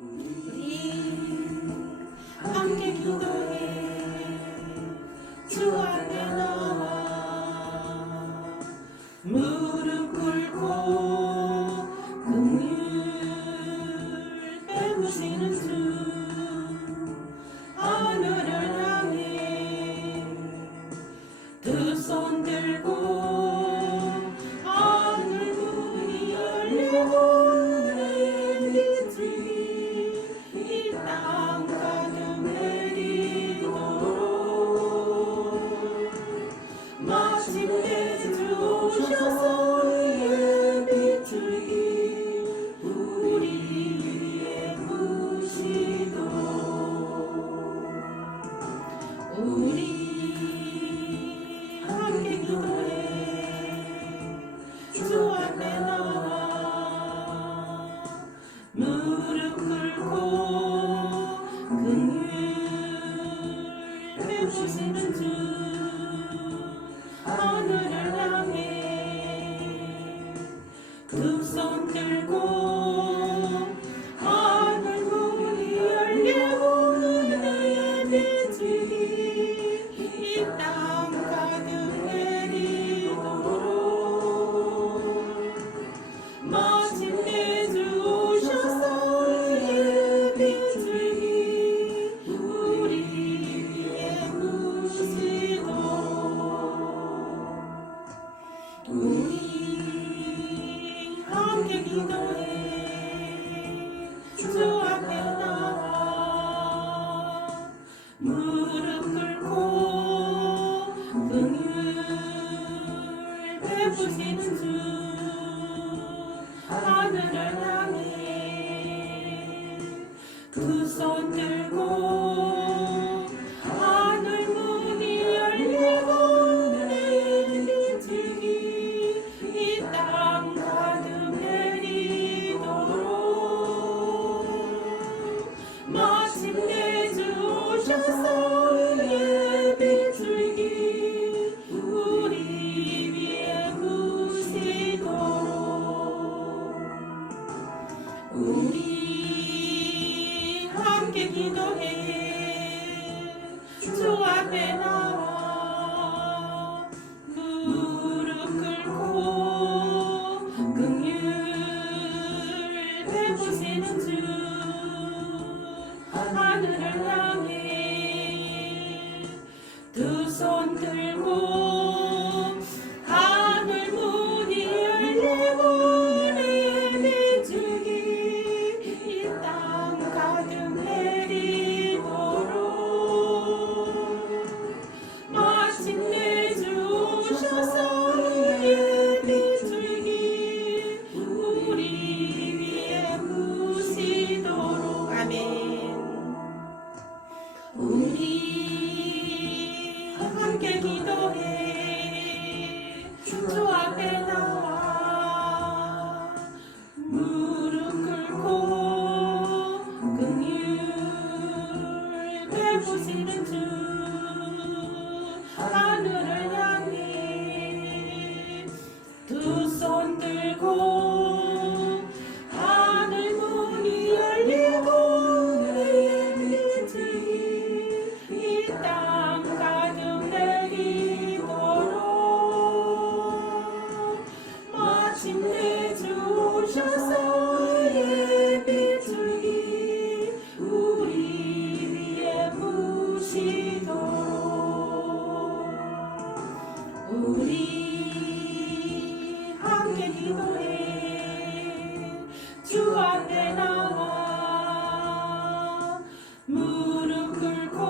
우리 함께 기도해. 주 앞에 나와 무릎 꿇고 긍휼 베푸시는 주 하늘을 향해 두 손 들고 하늘 문이 열리고 내 빛이 이 땅 가득 내리도록 마침내 주 오셔서 예비줄기 우리 위에 부시도록 우리 함께 기도해. 주 앞에 나와 무릎 꿇고 긍휼 베푸시는 주 하늘을 향해 두 손 들고 하늘 문이 열리고 은혜의 빛이 이 땅 가득 내리도록 마침내 주 오셔서 예비줄기 우리 위에 부시도록 우리 함께 기도해. 주 앞에 나와 무릎 꿇고 긍휼 베푸시는 주 하늘을 향해 두 손 들고 하늘 문이 열리고 은혜의 빛이 이 땅 가득 내리도록 마침내 주 오셔서 예비줄기 우리 위에 부시도록 우리 함께 기도해. 주 앞에 나와 무릎 꿇고 긍휼 베푸시는 주 하늘을 향해 두 손 들고 하늘 문이 열리고 은혜의 빛이 이 땅 가득 내리도록 마침내 주 오셔서 예비줄기 우리 위에 부시도록 아멘. 우리 함께 기도해. 주 앞에 나와 무릎 꿇고 긍휼 베푸시는 주 하늘을 향해 두 손 들고 하늘 문이 열리고 은혜의 빛이 이 땅 가득 내리도록 마침내 주 오셔서 예비줄기 우리 위에 부시도록 우리 함께 기도해. 주 앞에 나와 무릎 꿇고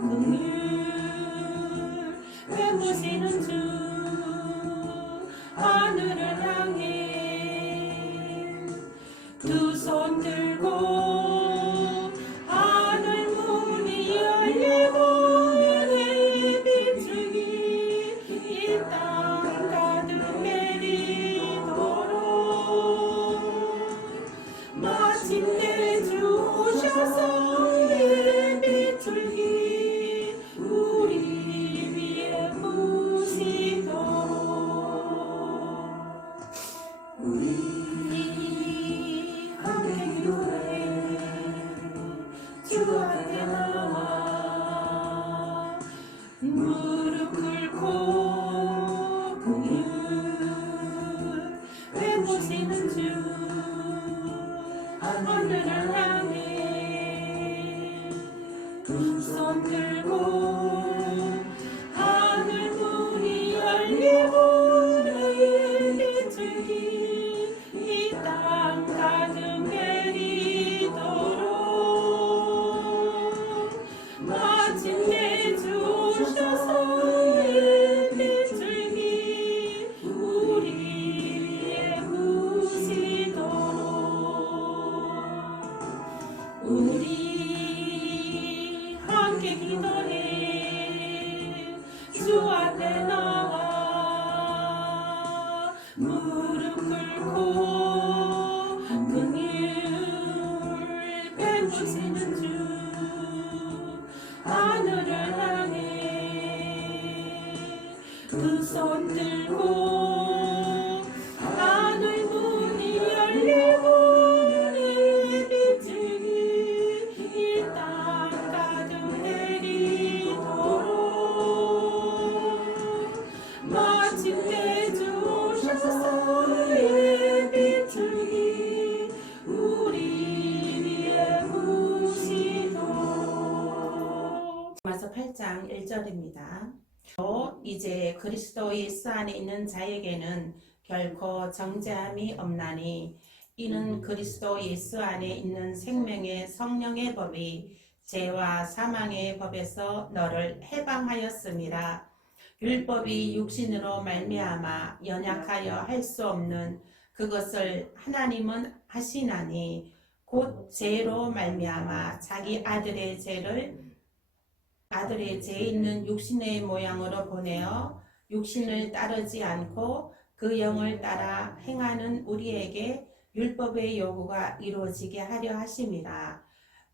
긍휼 베푸시는 주 하늘을 향해 두 손 들고 하늘 문이 열리고 은혜의 빛이 이 땅 가득 내리도록 마침내 주 오셔서 예비줄기 우리 위에 부시도록 우리 함께 기도해. 1절입니다. 또 이제 그리스도 예수 안에 있는 자에게는 결코 정죄함이 없나니 이는 그리스도 예수 안에 있는 생명의 성령의 법이 죄와 사망의 법에서 너를 해방하였음이라. 율법이 육신으로 말미암아 연약하여 할 수 없는 그것을 하나님은 하시나니 곧 죄로 말미암아 자기 아들의 죄 있는 육신의 모양으로 보내어 육신을 따르지 않고 그 영을 따라 행하는 우리에게 율법의 요구가 이루어지게 하려 하심이라.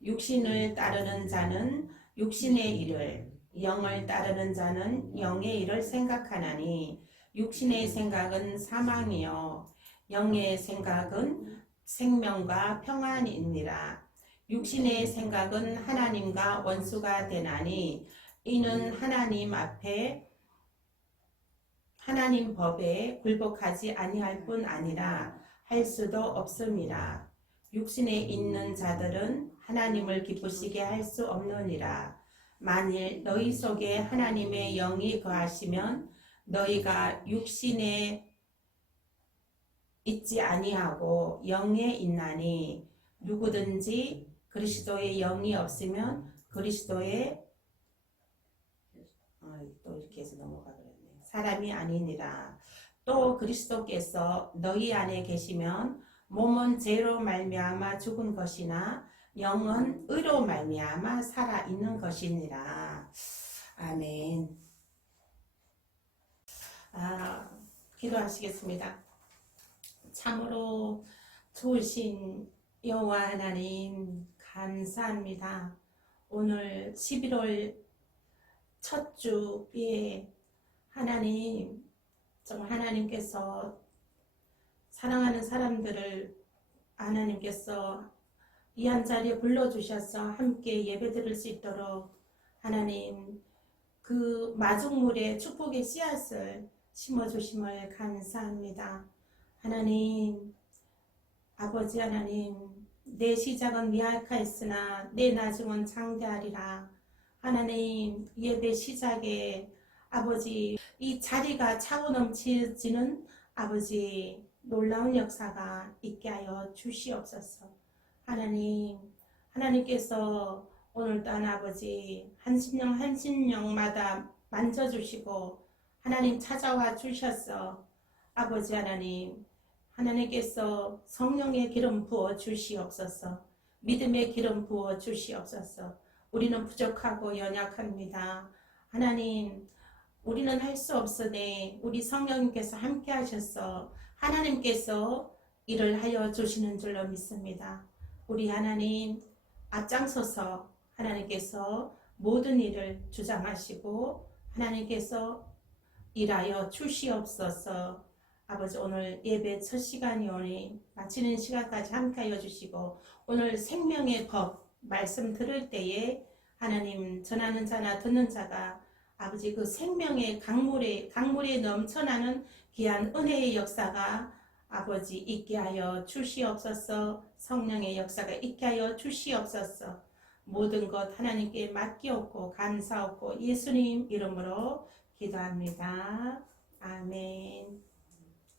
육신을 따르는 자는 육신의 일을, 영을 따르는 자는 영의 일을 생각하나니 육신의 생각은 사망이요 영의 생각은 생명과 평안이니라. 육신의 생각은 하나님과 원수가 되나니 이는 하나님 법에 굴복하지 아니할 뿐 아니라 할 수도 없음이라. 육신에 있는 자들은 하나님을 기쁘시게 할 수 없느니라. 만일 너희 속에 하나님의 영이 거하시면 너희가 육신에 있지 아니하고 영에 있나니 누구든지 그리스도의 영이 없으면 그리스도의 또 이렇게 해서 넘어가 그랬네. 사람이 아니니라. 또 그리스도께서 너희 안에 계시면 몸은 죄로 말미암아 죽은 것이나 영은 의로 말미암아 살아 있는 것이니라. 아멘. 기도하시겠습니다. 참으로 좋으신 여호와 하나님 감사합니다. 오늘 11월 첫 주에 하나님 정말 하나님께서 사랑하는 사람들을 하나님께서 이 한 자리에 불러주셔서 함께 예배드릴 수 있도록 하나님 그 마중물에 축복의 씨앗을 심어주심을 감사합니다. 하나님 아버지 하나님 내 시작은 미약하였으나 내 나중은 장대하리라. 하나님 예배 시작에 아버지 이 자리가 차고 넘치지는 아버지 놀라운 역사가 있게 하여 주시옵소서. 하나님께서 오늘 또한 아버지 한 심령마다 만져주시고 하나님 찾아와 주셔서 아버지 하나님께서 성령의 기름 부어 주시옵소서. 믿음의 기름 부어 주시옵소서. 우리는 부족하고 연약합니다. 하나님 우리는 할 수 없으니 우리 성령님께서 함께 하셔서 하나님께서 일을 하여 주시는 줄로 믿습니다. 우리 하나님 앞장서서 하나님께서 모든 일을 주장하시고 하나님께서 일하여 주시옵소서. 아버지 오늘 예배 첫 시간이 오니 마치는 시간까지 함께하여 주시고 오늘 생명의 법 말씀 들을 때에 하나님 전하는 자나 듣는 자가 아버지 그 생명의 강물에 넘쳐나는 귀한 은혜의 역사가 아버지 있게 하여 주시옵소서. 성령의 역사가 있게 하여 주시옵소서. 모든 것 하나님께 맡기옵고 감사옵고 예수님 이름으로 기도합니다. 아멘.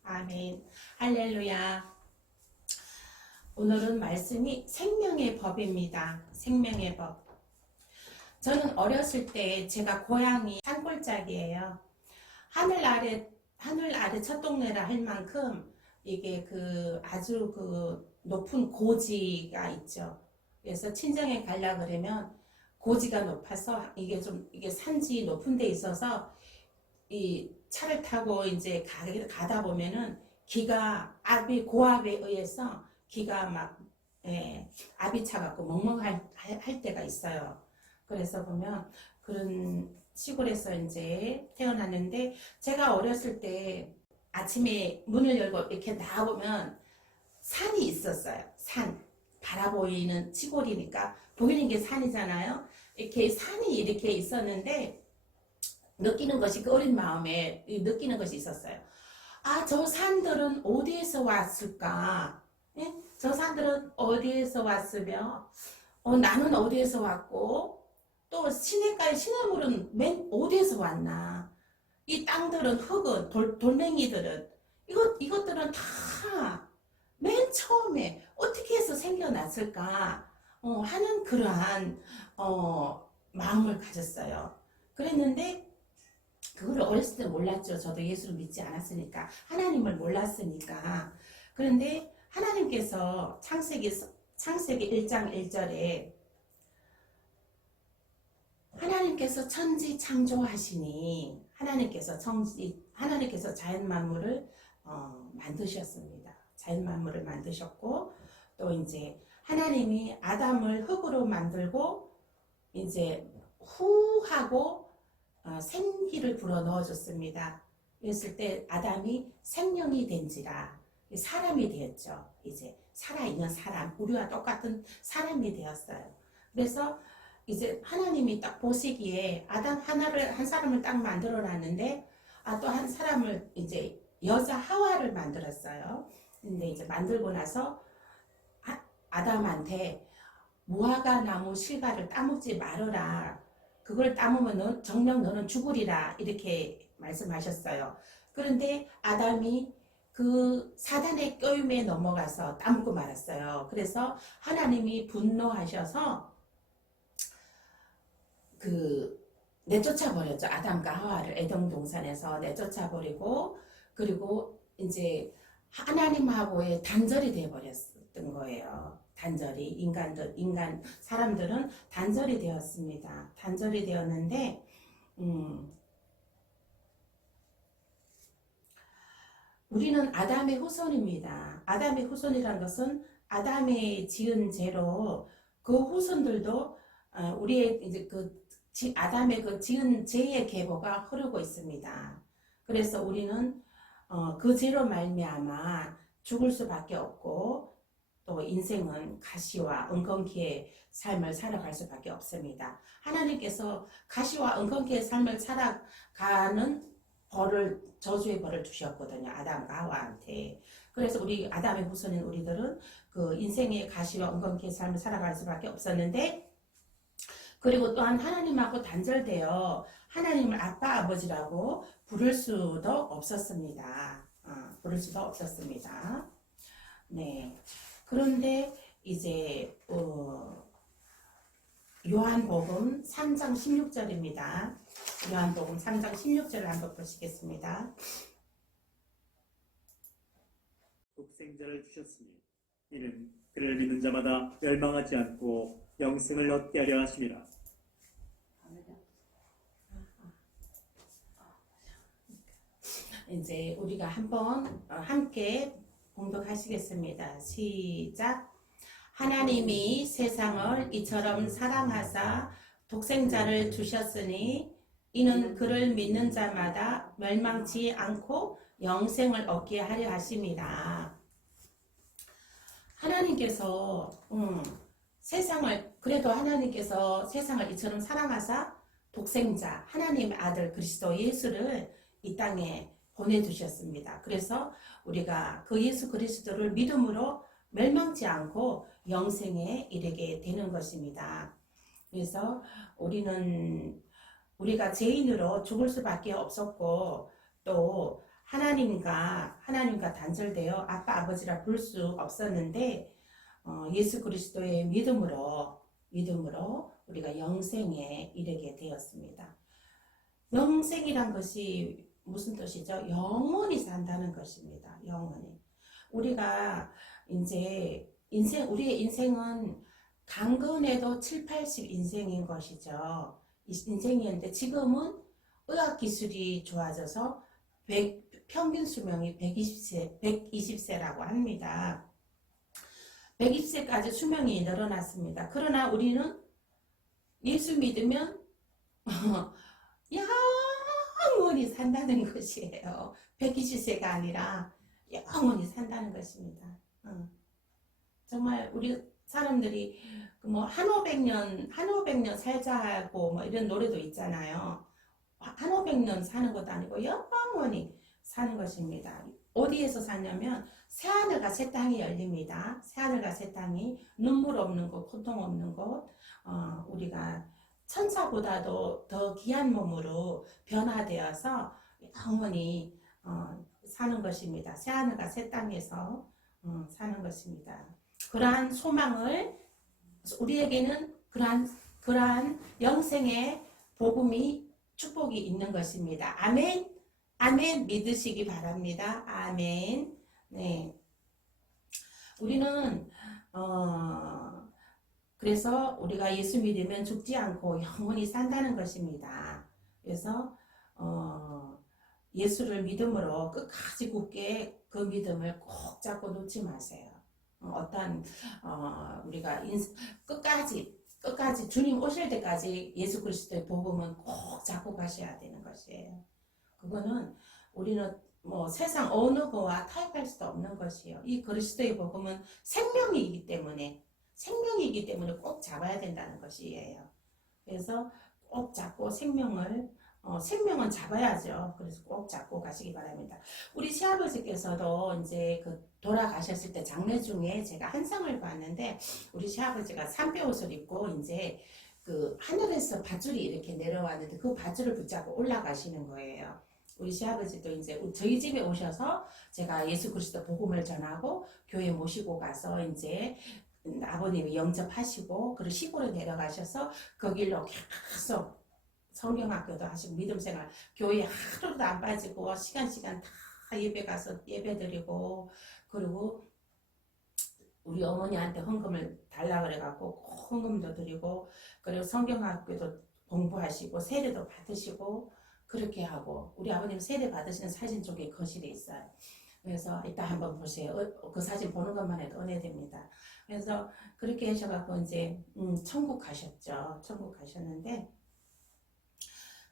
아멘. 할렐루야. 오늘은 말씀이 생명의 법입니다. 생명의 법. 저는 어렸을 때 제가 고향이 산골짜기예요. 하늘 아래 첫 동네라 할 만큼 이게 아주 높은 고지가 있죠. 그래서 친정에 가려 그러면 고지가 높아서 이게 산지 높은 데 있어서 이 차를 타고 이제 가다 보면은 고압에 의해서 기가 막 압이 차갖고 멍멍할 때가 있어요. 그래서 보면 그런 시골에서 이제 태어났는데 제가 어렸을 때 아침에 문을 열고 이렇게 나와보면 산이 있었어요. 산. 바라보이는 시골이니까 보이는 게 산이잖아요. 이렇게 산이 이렇게 있었는데 느끼는 것이 어린 마음에 느끼는 것이 있었어요. 저 산들은 어디에서 왔을까? 예? 저 산들은 어디에서 왔으며 나는 어디에서 왔고 또 시냇가의 시냇물은 맨 어디에서 왔나? 이 땅들은 흙은 돌멩이들은 이것들은 다 맨 처음에 어떻게 해서 생겨났을까 하는 그러한 마음을 가졌어요. 그랬는데 그걸 어렸을 때 몰랐죠. 저도 예수를 믿지 않았으니까, 하나님을 몰랐으니까. 그런데 하나님께서 창세기 1장 1절에 하나님께서 천지 창조하시니 하나님께서 자연 만물을 만드셨습니다. 자연 만물을 만드셨고, 또 이제 하나님이 아담을 흙으로 만들고 이제 후 하고 생기를 불어 넣어줬습니다. 그랬을 때 아담이 생명이 된지라 사람이 되었죠. 이제 살아있는 사람, 우리와 똑같은 사람이 되었어요. 그래서 이제 하나님이 딱 보시기에 아담 한 사람을 딱 만들어 놨는데 또 한 사람을 이제 여자 하와를 만들었어요. 근데 이제 만들고 나서 아담한테 무화과 나무 실과를 따먹지 말아라. 그걸 따먹으면 정녕 너는 죽으리라. 이렇게 말씀하셨어요. 그런데 아담이 그 사단의 꾀임에 넘어가서 따먹고 말았어요. 그래서 하나님이 분노하셔서 내쫓아 버렸죠. 아담과 하와를 에덴 동산에서 내쫓아 버리고, 그리고 이제 하나님하고의 단절이 되어 버렸던 거예요. 단절이 사람들은 단절이 되었습니다. 단절이 되었는데 우리는 아담의 후손입니다. 아담의 후손이라는 것은 아담의 지은 죄로 그 후손들도 우리의 이제 아담의 그 지은 죄의 계보가 흐르고 있습니다. 그래서 우리는 그 죄로 말미암아 죽을 수밖에 없고, 또 인생은 가시와 엉겅퀴의 삶을 살아갈 수밖에 없습니다. 하나님께서 가시와 엉겅퀴의 삶을 살아가는 저주의 벌을 주셨거든요. 아담과 하와한테. 그래서 우리 아담의 후손인 우리들은 그 인생의 가시와 엉겅퀴의 삶을 살아갈 수밖에 없었는데, 그리고 또한 하나님하고 단절되어 하나님을 아빠 아버지라고 부를 수도 없었습니다. 네. 그런데 이제 요한복음 3장 16절입니다. 요한복음 3장 16절을 한번 보시겠습니다. 독생자를 주셨으니 이는 그를 믿는 자마다 멸망하지 않고 영생을 얻게 하려 하심이라. 이제 우리가 한번 함께 봉독하시겠습니다. 시작. 하나님이 세상을 이처럼 사랑하사 독생자를 주셨으니 이는 그를 믿는 자마다 멸망치 않고 영생을 얻게 하려 하심이라. 하나님께서 하나님께서 세상을 이처럼 사랑하사 독생자 하나님의 아들 그리스도 예수를 이 땅에 보내주셨습니다. 그래서 우리가 그 예수 그리스도를 믿음으로 멸망치 않고 영생에 이르게 되는 것입니다. 그래서 우리가 죄인으로 죽을 수밖에 없었고, 또 하나님과 단절되어 아빠 아버지라 부를 수 없었는데 예수 그리스도의 믿음으로 우리가 영생에 이르게 되었습니다. 영생이란 것이 무슨 뜻이죠? 영원히 산다는 것입니다. 영원히. 우리가 이제 우리의 인생은 강건해도 7, 80 인생인 것이죠. 인생이었는데 지금은 의학 기술이 좋아져서 평균 수명이 120세라고 합니다. 120세까지 수명이 늘어났습니다. 그러나 우리는 예수 믿으면 영원히 산다는 것이에요. 120세가 아니라 영원히 산다는 것입니다. 정말 우리 사람들이 한 500년 살자고 이런 노래도 있잖아요. 한 500년 사는 것도 아니고 영원히 사는 것입니다. 어디에서 사냐면 새하늘과 새 땅이 열립니다. 새하늘과 새 땅이 눈물 없는 곳, 고통 없는 곳, 우리가 천사보다도 더 귀한 몸으로 변화되어서 영원히 사는 것입니다. 새하늘과 새 땅에서 사는 것입니다. 그러한 소망을 우리에게는 그러한 영생의 복음이 축복이 있는 것입니다. 아멘. 아멘 믿으시기 바랍니다. 아멘. 네. 우리는 그래서 우리가 예수 믿으면 죽지 않고 영원히 산다는 것입니다. 그래서 예수를 믿음으로 끝까지 굳게 그 믿음을 꼭 잡고 놓지 마세요. 우리가 끝까지 주님 오실 때까지 예수 그리스도의 복음은 꼭 잡고 가셔야 되는 것이에요. 그거는 우리는 뭐 세상 어느 거와 타협할 수도 없는 것이에요. 이 그리스도의 복음은 생명이기 때문에 꼭 잡아야 된다는 것이에요. 그래서 꼭 잡고 생명은 잡아야죠. 그래서 꼭 잡고 가시기 바랍니다. 우리 시아버지께서도 이제 돌아가셨을 때 장례 중에 제가 한 상을 봤는데, 우리 시아버지가 삼배 옷을 입고 이제 하늘에서 밧줄이 이렇게 내려왔는데 그 밧줄을 붙잡고 올라가시는 거예요. 우리 시아버지도 이제 저희 집에 오셔서 제가 예수 그리스도 복음을 전하고 교회 모시고 가서 이제 아버님이 영접하시고 그리고 시골에 내려가셔서 그 길로 계속 성경학교도 하시고 믿음생활 교회에 하루도 안 빠지고 시간 다 예배 가서 예배 드리고, 그리고 우리 어머니한테 헌금을 달라 그래갖고 헌금도 드리고, 그리고 성경학교도 공부하시고 세례도 받으시고 그렇게 하고, 우리 아버님 세례 받으시는 사진 쪽에 거실에 있어요. 그래서 이따 한번 보세요. 그 사진 보는 것만 해도 은혜됩니다. 그래서 그렇게 하셔갖고 이제 천국 가셨죠. 천국 가셨는데,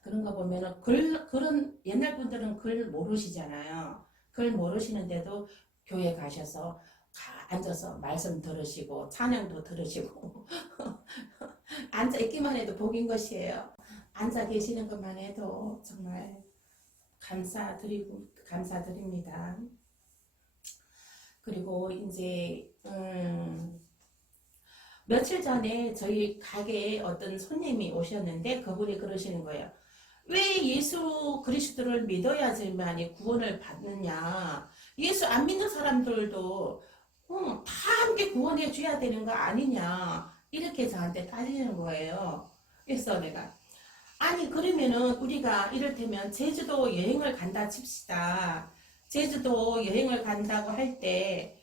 그런 거 보면은 그런 옛날 분들은 글 모르시잖아요. 글 모르시는데도 교회 가셔서 앉아서 말씀 들으시고 찬양도 들으시고 앉아 있기만 해도 복인 것이에요. 앉아 계시는 것만 해도 정말 감사드립니다. 그리고 이제 며칠 전에 저희 가게에 어떤 손님이 오셨는데 그분이 그러시는 거예요. 왜 예수 그리스도를 믿어야지만이 구원을 받느냐? 예수 안 믿는 사람들도 다 함께 구원해 줘야 되는 거 아니냐? 이렇게 저한테 따지는 거예요. 그래서 내가 아니 그러면은 우리가 이를테면 제주도 여행을 간다 칩시다. 제주도 여행을 간다고 할 때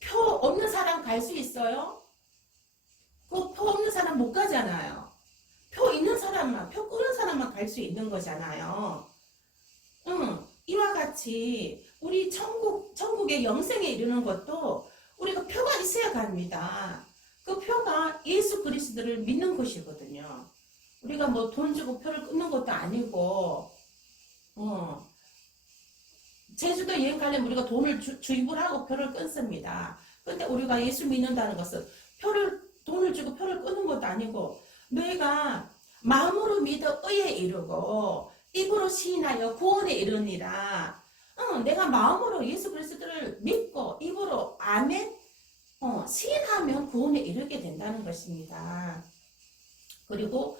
표 없는 사람 갈 수 있어요? 그 표 없는 사람 못 가잖아요. 표 있는 사람만, 표 끄는 사람만 갈 수 있는 거잖아요. 이와 같이 우리 천국의 영생에 이르는 것도 우리가 표가 있어야 갑니다. 그 표가 예수 그리스도를 믿는 것이거든요. 우리가 뭐 돈 주고 표를 끊는 것도 아니고, 제주도 여행 가려면 우리가 돈을 주입을 하고 표를 끊습니다. 근데 우리가 예수 믿는다는 것은 돈을 주고 표를 끊는 것도 아니고, 너희가 마음으로 믿어 의에 이르고 입으로 시인하여 구원에 이르니라. 내가 마음으로 예수 그리스도를 믿고 입으로 아멘 시인하면 구원에 이르게 된다는 것입니다. 그리고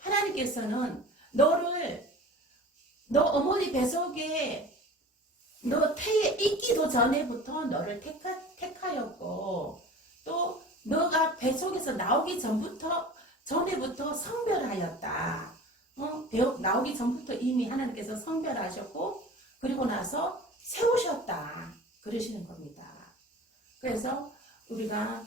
하나님께서는 너 어머니 뱃속에 너 태에 있기도 전에부터 너를 택하였고, 또 너가 뱃속에서 나오기 전에부터 성별하였다. 나오기 전부터 이미 하나님께서 성별하셨고, 그리고 나서 세우셨다. 그러시는 겁니다. 그래서 우리가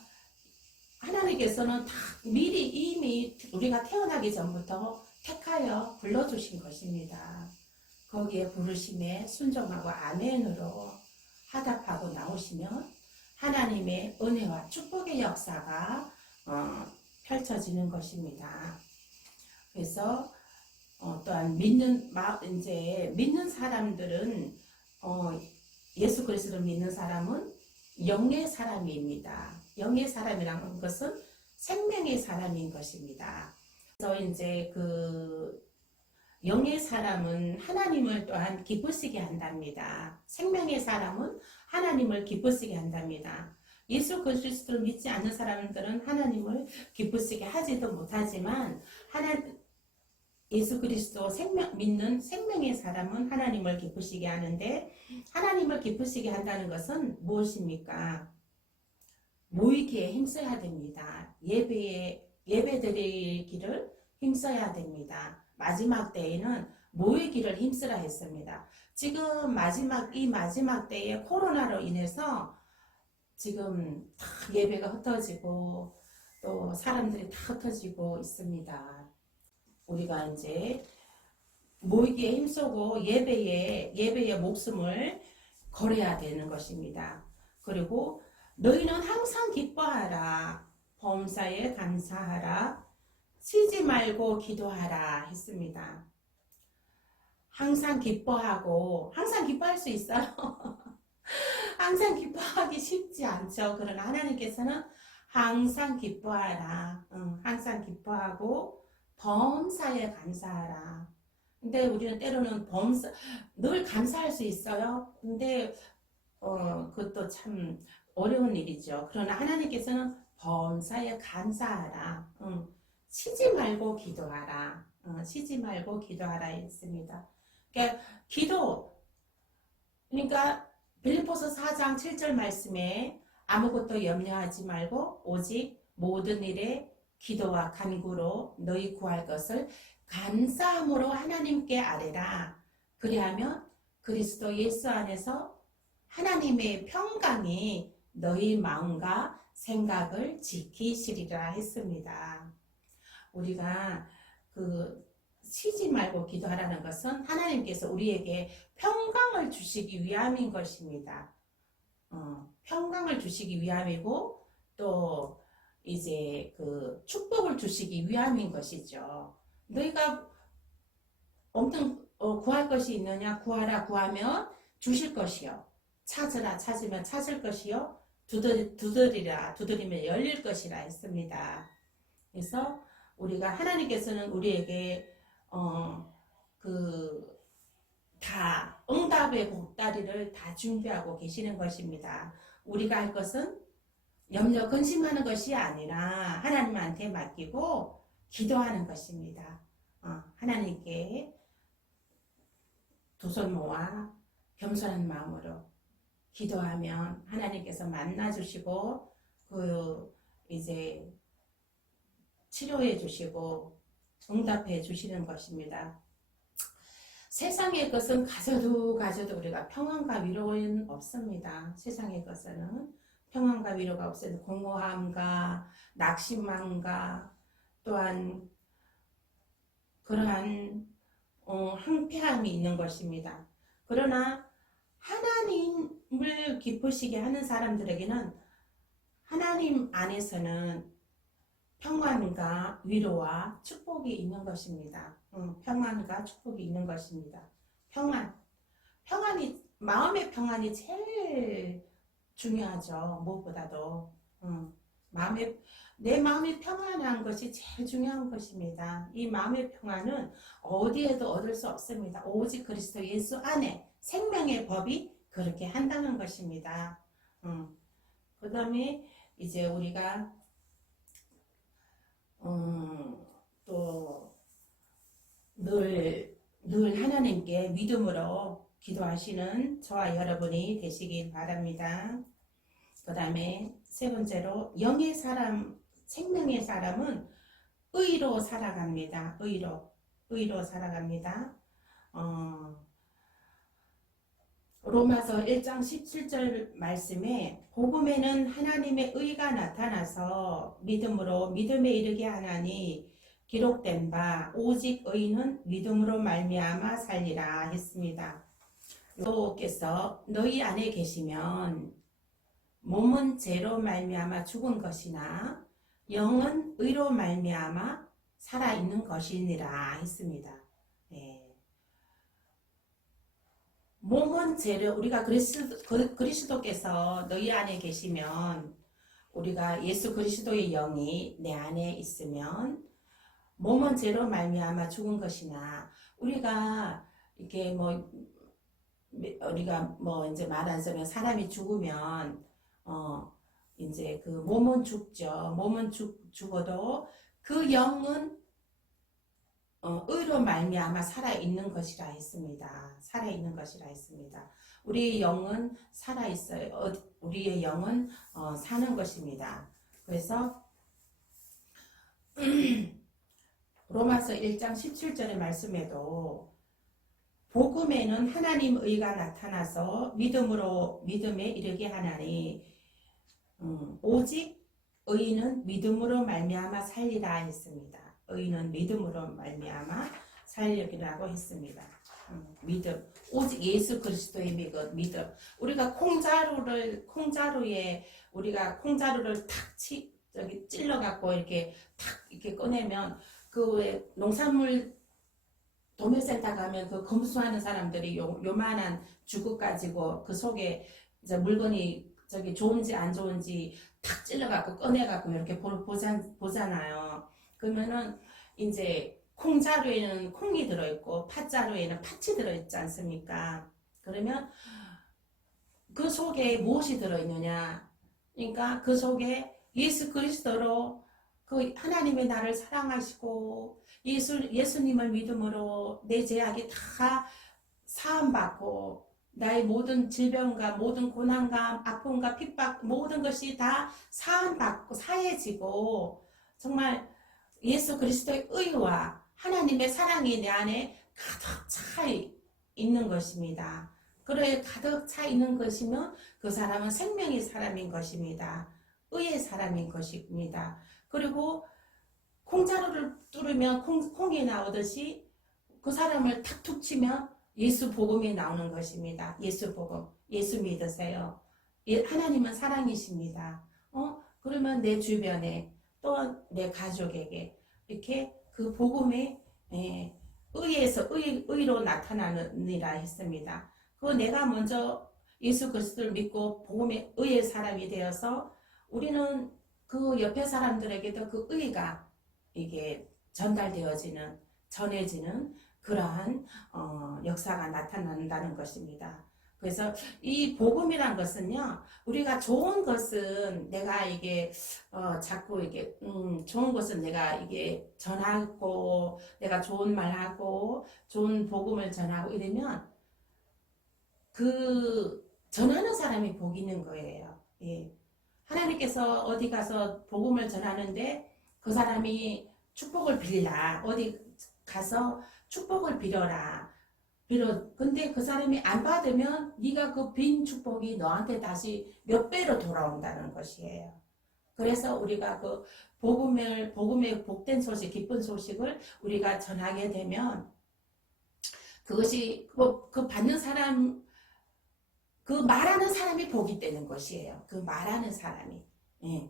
하나님께서는 다 미리 이미 우리가 태어나기 전부터 택하여 불러주신 것입니다. 거기에 부르심에 순종하고 아멘으로 화답하고 나오시면 하나님의 은혜와 축복의 역사가 펼쳐지는 것입니다. 그래서 또한 믿는 사람들은 예수 그리스도를 믿는 사람은 영의 사람입니다. 영의 사람이라는 것은 생명의 사람인 것입니다. 그래서 이제 영의 사람은 하나님을 또한 기쁘시게 한답니다. 생명의 사람은 하나님을 기쁘시게 한답니다. 예수 그리스도를 믿지 않는 사람들은 하나님을 기쁘시게 하지도 못하지만 예수 그리스도 믿는 생명의 사람은 하나님을 기쁘시게 하는데, 하나님을 기쁘시게 한다는 것은 무엇입니까? 모이기에 힘써야 됩니다. 예배드리기를 힘써야 됩니다. 마지막 때에는 모이기를 힘쓰라 했습니다. 지금 이 마지막 때에 코로나로 인해서 지금 다 예배가 흩어지고 또 사람들이 다 흩어지고 있습니다. 우리가 이제 모이기에 힘쓰고 예배의 목숨을 걸어야 되는 것입니다. 그리고 너희는 항상 기뻐하라, 범사에 감사하라, 쉬지 말고 기도하라 했습니다. 항상 기뻐할 수 있어요. 항상 기뻐하기 쉽지 않죠. 그러나 하나님께서는 항상 기뻐하라, 항상 기뻐하고 범사에 감사하라. 근데 우리는 때로는 늘 감사할 수 있어요. 근데 그것도 참 어려운 일이죠. 그러나 하나님께서는 범사에 감사하라, 쉬지 말고 기도하라, 쉬지 말고 기도하라 했습니다. 그러니까 빌립보서 4장 7절 말씀에 아무것도 염려하지 말고 오직 모든 일에 기도와 간구로 너희 구할 것을 감사함으로 하나님께 아뢰라. 그리하면 그리스도 예수 안에서 하나님의 평강이 너희 마음과 생각을 지키시리라 했습니다. 우리가 쉬지 말고 기도하라는 것은 하나님께서 우리에게 평강을 주시기 위함인 것입니다. 평강을 주시기 위함이고 또 이제 축복을 주시기 위함인 것이죠. 너희가 엄청 구할 것이 있느냐? 구하라 구하면 주실 것이요. 찾으라 찾으면 찾을 것이요. 두드리라 두드리면 열릴 것이라 했습니다. 그래서 우리가 하나님께서는 우리에게 다 응답의 보따리를 다 준비하고 계시는 것입니다. 우리가 할 것은 염려 근심하는 것이 아니라 하나님한테 맡기고 기도하는 것입니다. 하나님께 두 손 모아 겸손한 마음으로 기도하면 하나님께서 만나주시고 이제 치료해 주시고 응답해 주시는 것입니다. 세상의 것은 가져도 우리가 평안과 위로는 없습니다. 세상의 것은 평안과 위로가 없어도 공허함과 낙심함과 또한 그러한 황폐함이 있는 것입니다. 그러나 하나님을 기쁘시게 하는 사람들에게는 하나님 안에서는 평안과 위로와 축복이 있는 것입니다. 평안과 축복이 있는 것입니다. 마음의 평안이 제일 중요하죠. 무엇보다도 내 마음이 평안한 것이 제일 중요한 것입니다. 이 마음의 평안은 어디에도 얻을 수 없습니다. 오직 그리스도 예수 안에 생명의 법이 그렇게 한다는 것입니다. 그 다음에 이제 우리가 또 늘 하나님께 믿음으로 기도하시는 저와 여러분이 되시길 바랍니다. 그 다음에 세 번째로 영의 사람, 생명의 사람은 의로 살아갑니다. 의로 살아갑니다. 로마서 1장 17절 말씀에 복음에는 하나님의 의가 나타나서 믿음으로 믿음에 이르게 하나니 기록된 바 오직 의인은 믿음으로 말미암아 살리라 했습니다. 여호와께서 너희 안에 계시면 몸은 죄로 말미암아 죽은 것이나 영은 의로 말미암아 살아있는 것이니라 했습니다. 네. 몸은 죄로 우리가 그리스도께서 너희 안에 계시면 우리가 예수 그리스도의 영이 내 안에 있으면 몸은 죄로 말미암아 죽은 것이나 우리가 이렇게 우리가 이제 말하자면 사람이 죽으면 이제 그 몸은 죽죠. 몸은 죽어도 그 영은 의로 말미암아 살아 있는 것이라 했습니다. 살아 있는 것이라 했습니다. 우리의 영은 살아 있어요. 우리의 영은 사는 것입니다. 그래서 로마서 1장 17절의 말씀에도 복음에는 하나님 의가 나타나서 믿음에 이르게 하나니 오직 의인은 믿음으로 말미암아 살리라 했습니다. 의인은 믿음으로 말미암아 살리라고 했습니다. 믿음, 오직 예수 그리스도의 믿음. 우리가 콩자루에 우리가 콩자루를 저기 찔러갖고 이렇게 꺼내면 그 왜 농산물 도매센터 가면 그 검수하는 사람들이 요만한 주걱 가지고 그 속에 이제 물건이 저기 좋은지 안 좋은지 탁 찔러갖고 꺼내갖고 이렇게 보잖아요. 그러면은 이제 콩자루에는 콩이 들어있고 팥자루에는 팥이 들어있지 않습니까? 그러면 그 속에 무엇이 들어있느냐? 그러니까 그 속에 예수 그리스도로 그 하나님의 나를 사랑하시고 예수님을 믿음으로 내 죄악이 다 사함받고 나의 모든 질병과 모든 고난과 아픔과 핍박 모든 것이 다 사함받고 사해지고 정말 예수 그리스도의 의와 하나님의 사랑이 내 안에 가득 차 있는 것입니다. 그래 가득 차 있는 것이면 그 사람은 생명의 사람인 것입니다. 의의 사람인 것입니다. 그리고 콩자루를 뚫으면 콩이 나오듯이 그 사람을 탁툭 치면 예수 복음이 나오는 것입니다. 예수 복음, 예수 믿으세요. 하나님은 사랑이십니다. 그러면 내 주변에 또 내 가족에게 이렇게 그 복음의 의로 나타나느니라 했습니다. 그 내가 먼저 예수 그리스도를 믿고 복음의 의의 사람이 되어서 우리는 그 옆에 사람들에게도 그 의가 이게 전해지는 그러한 역사가 나타난다는 것입니다. 그래서 이 복음이란 것은요, 우리가 좋은 것은 내가 이게 자꾸 이게 좋은 것은 내가 이게 전하고 내가 좋은 말하고 좋은 복음을 전하고 이러면 그 전하는 사람이 복 있는 거예요. 예. 하나님께서 어디 가서 복음을 전하는데 그 사람이 축복을 빌라. 어디 가서 축복을 빌어라. 근데 그 사람이 안 받으면 네가 그 빈 축복이 너한테 다시 몇 배로 돌아온다는 것이에요. 그래서 우리가 그 복음의 복된 소식, 기쁜 소식을 우리가 전하게 되면 그것이 그 받는 사람, 그 말하는 사람이 복이 되는 것이에요. 그 말하는 사람이. 예.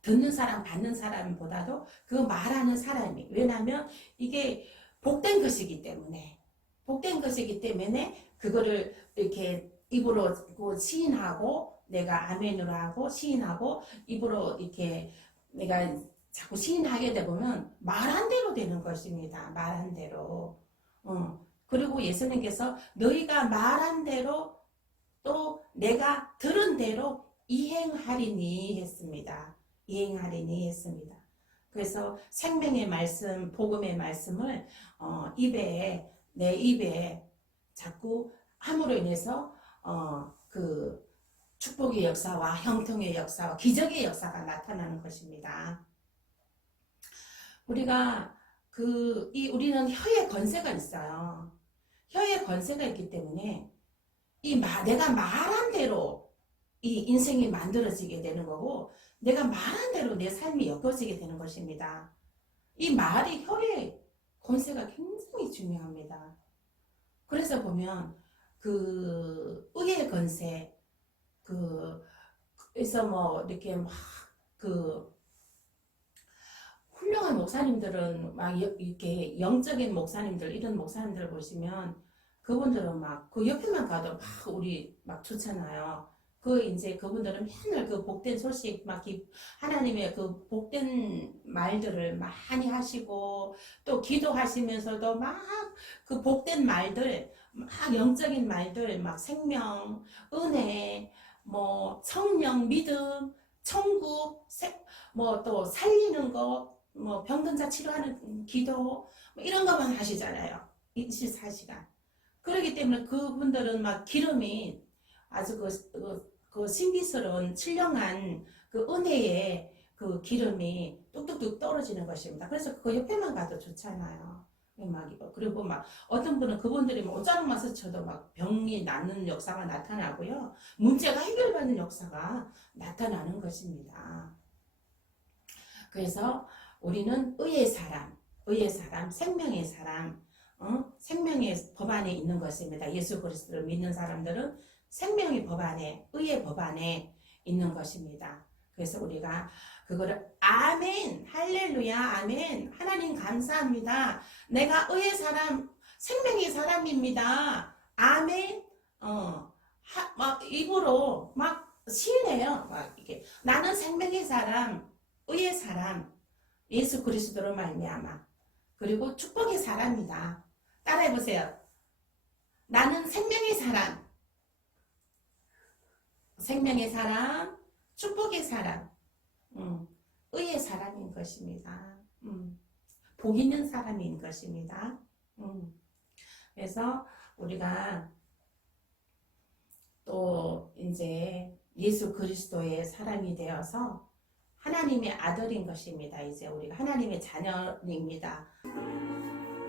듣는 사람, 받는 사람보다도 그 말하는 사람이. 왜냐하면 이게 복된 것이기 때문에. 복된 것이기 때문에 그거를 이렇게 입으로 시인하고 내가 아멘으로 하고 시인하고 입으로 이렇게 내가 자꾸 시인하게 되면 말한 대로 되는 것입니다. 말한 대로. 그리고 예수님께서 너희가 말한 대로 또 내가 들은 대로 이행하리니 했습니다. 이행하리니 했습니다. 그래서 생명의 말씀, 복음의 말씀을 내 입에 자꾸 함으로 인해서 그 축복의 역사와 형통의 역사와 기적의 역사가 나타나는 것입니다. 우리는 혀에 권세가 있어요. 혀에 권세가 있기 때문에 내가 말한 대로 이 인생이 만들어지게 되는 거고 내가 말한 대로 내 삶이 엮어지게 되는 것입니다. 이 말이 혀의 권세가 굉장히 중요합니다. 그래서 보면 그 의의 권세 그래서 뭐 이렇게 막 그 훌륭한 목사님들은 막 이렇게 영적인 목사님들 이런 목사님들 보시면 그분들은 막 그 옆에만 가도 막 우리 막 좋잖아요. 이제 그분들은 맨날 그 복된 소식, 하나님의 그 복된 말들을 많이 하시고, 또 기도하시면서도 막 그 복된 말들, 막 영적인 말들, 막 생명, 은혜, 뭐 성령, 믿음, 천국, 뭐 또 살리는 거, 뭐 병든자 치료하는 기도, 뭐 이런 것만 하시잖아요. 24시간. 그렇기 때문에 그분들은 막 기름이 아주 그 신비스러운 신령한 그 은혜의 그 기름이 뚝뚝뚝 떨어지는 것입니다. 그래서 그 옆에만 가도 좋잖아요. 그리고 막 어떤 분은 그분들이 뭐 옷자락만 스쳐도 막 병이 낫는 역사가 나타나고요. 문제가 해결받는 역사가 나타나는 것입니다. 그래서 우리는 의의 사람, 생명의 사람, 생명의 법 안에 있는 것입니다. 예수 그리스도를 믿는 사람들은 생명의 법 안에, 의의 법 안에 있는 것입니다. 그래서 우리가 그거를 아멘, 할렐루야, 아멘, 하나님 감사합니다. 내가 의의 사람, 생명의 사람입니다. 아멘. 막 입으로 막 시인해요. 막 이렇게 나는 생명의 사람, 의의 사람, 예수 그리스도로 말미암아. 그리고 축복의 사람이다. 따라해 보세요. 나는 생명의 사람, 축복의 사람, 의의 사람인 것입니다. 복 있는 사람인 것입니다. 그래서 우리가 또 이제 예수 그리스도의 사람이 되어서 하나님의 아들인 것입니다. 이제 우리가 하나님의 자녀입니다.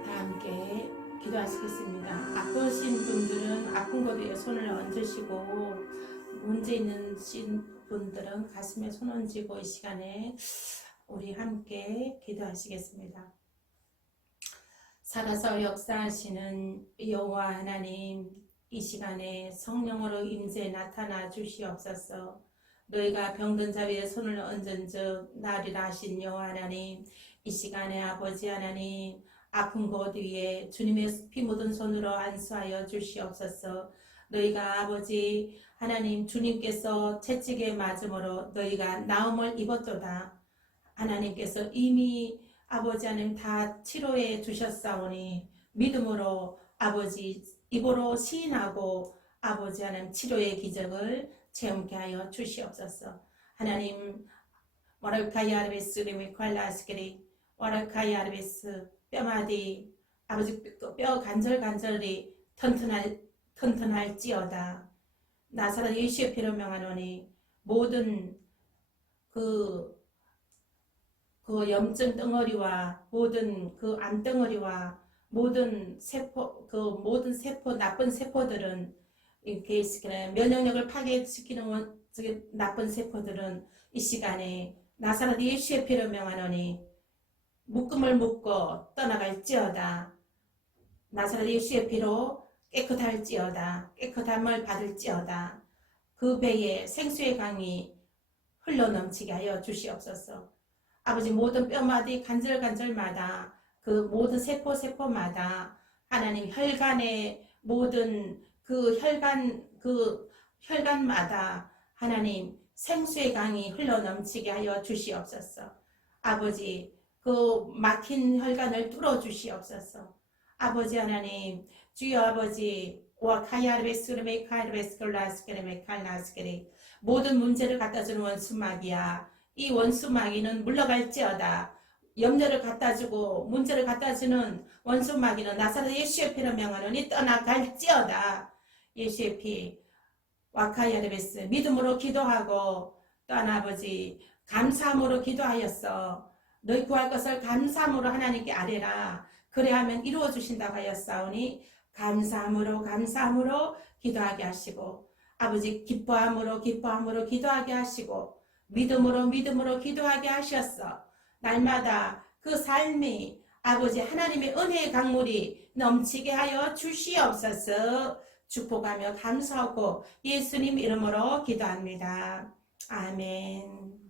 다 함께 기도하시겠습니다. 아프신 분들은 아픈 것 위에 손을 얹으시고, 문제 있는 분들은 가슴에 손 얹고 이 시간에 우리 함께 기도하시겠습니다. 살아서 역사하시는 여호와 하나님, 이 시간에 성령으로 임재 나타나 주시옵소서. 너희가 병든 자 위에 손을 얹은 즉 나으리라 하신 여호와 하나님, 이 시간에 아버지 하나님, 아픈 곳 위에 주님의 피 묻은 손으로 안수하여 주시옵소서. 너희가 아버지 하나님, 주님께서 채찍에 맞음으로 너희가 나음을 입었도다. 하나님께서 이미 아버지 하나님 다 치료해 주셨사오니 믿음으로 아버지 입으로 시인하고 아버지 하나님 치료의 기적을 체험케 하여 주시옵소서. 하나님, 와라카이아르베스 리미칼라스케리 와라카이아르베스 뼈마디 아버지 뼈 간절간절히 튼튼할지어다. 나사렛 예수의 피로 명하노니 모든 그 염증 덩어리와 모든 그 암 덩어리와 모든 세포 나쁜 세포들은 이렇게 면역력을 파괴시키는 나쁜 세포들은 이 시간에 나사렛 예수의 피로 명하노니 묶음을 묶고 떠나갈지어다. 나사렛 예수의 피로 깨끗할지어다. 깨끗함을 받을지어다. 그 배에 생수의 강이 흘러넘치게 하여 주시옵소서. 아버지, 모든 뼈마디 간절간절마다 그 모든 세포마다 하나님 혈관의 모든 그 혈관마다 하나님 생수의 강이 흘러넘치게 하여 주시옵소서. 아버지, 그 막힌 혈관을 뚫어 주시옵소서. 아버지 하나님, 주여 아버지, 모든 문제를 갖다주는 원수마귀야, 이 원수마귀는 물러갈지어다. 염려를 갖다주고 문제를 갖다주는 원수마귀는 나사렛 예수의 피로 명하노니 떠나갈지어다. 예수의 피 와카야르베스 믿음으로 기도하고 또한 아버지 감사함으로 기도하였어. 너희 구할 것을 감사함으로 하나님께 아뢰라. 그래야면 이루어 주신다고 하였사오니 감사함으로 기도하게 하시고, 아버지 기뻐함으로 기도하게 하시고, 믿음으로 기도하게 하셨어. 날마다 그 삶이 아버지 하나님의 은혜의 강물이 넘치게 하여 주시옵소서. 축복하며 감사하고 예수님 이름으로 기도합니다. 아멘.